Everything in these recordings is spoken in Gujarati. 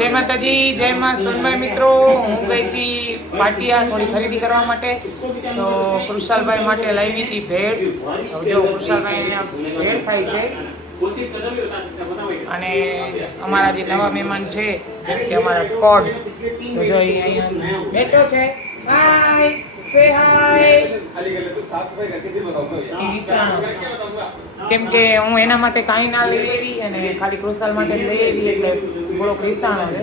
જય માતાજી, જય માં સોનભાઈ મિત્રો. હું ગઈ હતી પાટિયા થોડી ખરીદી કરવા માટે, તો કૃષાલભાઈ માટે લાવી હતી ભેળ. જો કૃષાલભાઈ અહીંયા ભેળ ખાય છે, અને અમારા જે નવા મહેમાન છે જેમ કે અમારા સ્કોડ, તો જો અહીંયા બેઠો છે. હાય, સે હાય. કેમ કે હું એના માટે કાંઈ ના લઈ આવી અને ખાલી કૃષાલ માટે લઈ આવી, એટલે થોડોક રીસાણો છે.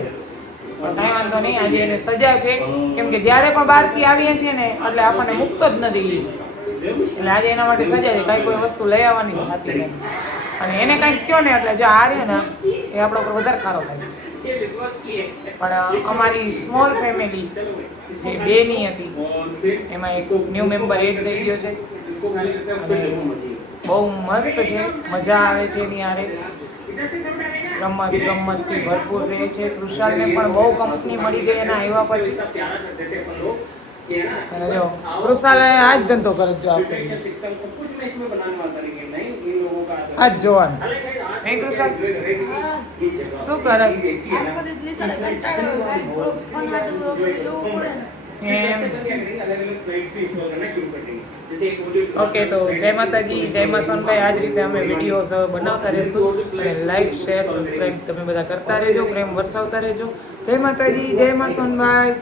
પણ કાંઈ વાંધો નહીં, આજે એને સજા છે. કેમ કે જ્યારે પણ બહારથી આવીએ છીએ ને એટલે આપણને મુકતો જ નથી, એટલે આજે એના માટે સજા છે. કાંઈ કોઈ વસ્તુ લઈ આવવાની થતી નથી, અને એને કાંઈક કહો ને એટલે જો આ રહ્યો ને એ આપણા ઉપર વધારે ખારો થાય છે. પણ અમારી સ્મોલ ફેમિલી જે બેની હતી એમાં એક ન્યૂ મેમ્બર એડ થઈ ગયો છે, અને બહુ મસ્ત છે, મજા આવે છે એની હારે. ગમતથી ભરપૂર રહે છે. કૃષાલને પણ બહુ કંપની મળી ગઈ એના આવ્યા પછી. અને જો કૃષાલ આ જ ધંધો કરે જો આપણે આ જ જોવાનું. હે કૃષાલ, શું કરે? ઓકે, તો જય માતાજી, જય માં સોનભાઈ. આ જ રીતે અમે વિડીયો બનાવતા રહેશું, અને લાઈક, શેર, સબસ્ક્રાઈબ તમે બધા કરતા રહેજો, પ્રેમ વરસાવતા રહેજો. જય માતાજી, જય માં સોનભાઈ.